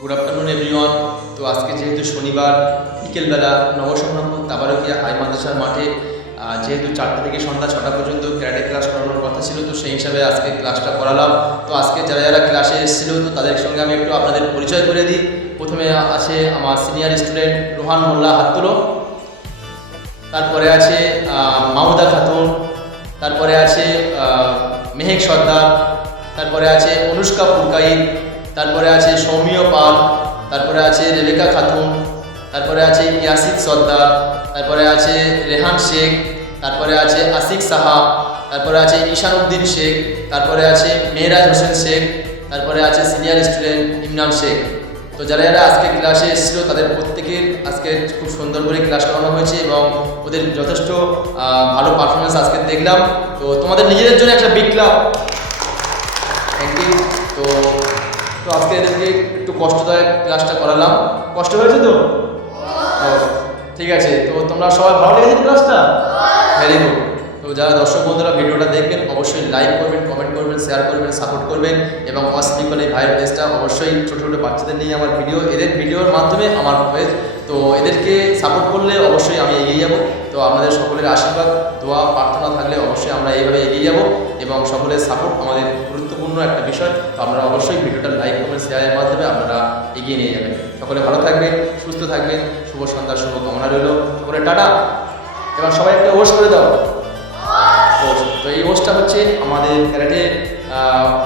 Good afternoon everyone. তো আজকে যেহেতু শনিবার বিকেলবেলা নবসংরম্ভ তাবারকিয়া হাই মাদ্রাসার মাঠে যেহেতু 4টা থেকে সন্ধ্যা 6টা পর্যন্ত ক্যারাটে ক্লাস করানোর কথা ছিল, তো সেই হিসাবে আজকে ক্লাসটা করালাম। তো আজকে যারা যারা ক্লাসে এসেছিল তো তাদের সঙ্গে আমি একটু আপনাদের পরিচয় করে দিই। প্রথমে আছে আমার সিনিয়র স্টুডেন্ট রোহান মোল্লা, হাত তোলো। তারপরে আছে মাহমুদা খাতুন, তারপরে আছে মেহেক সর্দার, তারপরে আছে অনুষ্কা পুরকাইত, তারপরে আছে সৌমিয় পাল, তারপরে আছে রেবেকা খাতুন, তারপরে আছে ইয়াসিক সর্দার, তারপরে আছে রেহান শেখ, তারপরে আছে আসিক সাহা, তারপরে আছে ঈশান উদ্দিন শেখ, তারপরে আছে মেহরাজ হোসেন শেখ, তারপরে আছে সিনিয়র স্টুডেন্ট ইমরান শেখ। তো যারা যারা আজকে ক্লাসে এসেছিলো তাদের প্রত্যেকের আজকে খুব সুন্দর করে ক্লাস করানো হয়েছে এবং ওদের যথেষ্ট ভালো পারফরমেন্স আজকে দেখলাম। তো তোমাদের নিজেদের জন্য একটা বিগ ক্লাব, থ্যাংক ইউ। তো তো আজকে এদেরকে একটু কষ্টদায়ক ক্লাসটা করালাম। কষ্ট হয়েছে তো? ঠিক আছে। তো তোমরা সবাই ভালো লেগেছে ক্লাসটা? Very good. তো যারা দর্শক বন্ধুরা ভিডিওটা দেখবেন অবশ্যই লাইক করবেন, কমেন্ট করবেন, শেয়ার করবেন, সাপোর্ট করবেন এবং অস্পিকল এই ভাইয়ের পেজটা অবশ্যই ছোটো ছোটো বাচ্চাদের নিয়ে আমার ভিডিও, এদের ভিডিওর মাধ্যমে আমার পেজ, তো এদেরকে সাপোর্ট করলে অবশ্যই আমি এগিয়ে যাব। তো আপনাদের সকলের আশীর্বাদ, দোয়া, প্রার্থনা থাকলে অবশ্যই আমরা এইভাবে এগিয়ে যাব এবং সকলের সাপোর্ট আমাদের গুরুত্বপূর্ণ একটা বিষয়। তো আপনারা অবশ্যই ভিডিওটা লাইক করবেন, শেয়ারের মাধ্যমে আপনারা এগিয়ে নিয়ে যাবেন। সকলে ভালো থাকবেন, সুস্থ থাকবেন। শুভ সন্ধ্যার শুভকামনা রইল। সকলে টাটা। এবার সবাই একটা ওশ করে দাও। তো এই ওশটা হচ্ছে আমাদের ক্যারাটে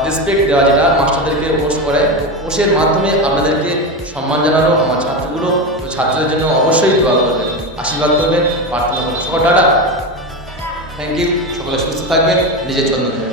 রেসপেক্ট দেওয়া, যেটা মাস্টারদেরকে ওশ করায়। ওশের মাধ্যমে আপনাদেরকে সম্মান জানানো আমার ছাত্রগুলো। তো ছাত্রদের জন্য অবশ্যই দোয়া করবেন, আশীর্বাদ করবেন, প্রার্থনা করবেন। সকল টাটা, থ্যাংক ইউ। সকলে সুস্থ থাকবেন, নিজের যত্ন নেবেন।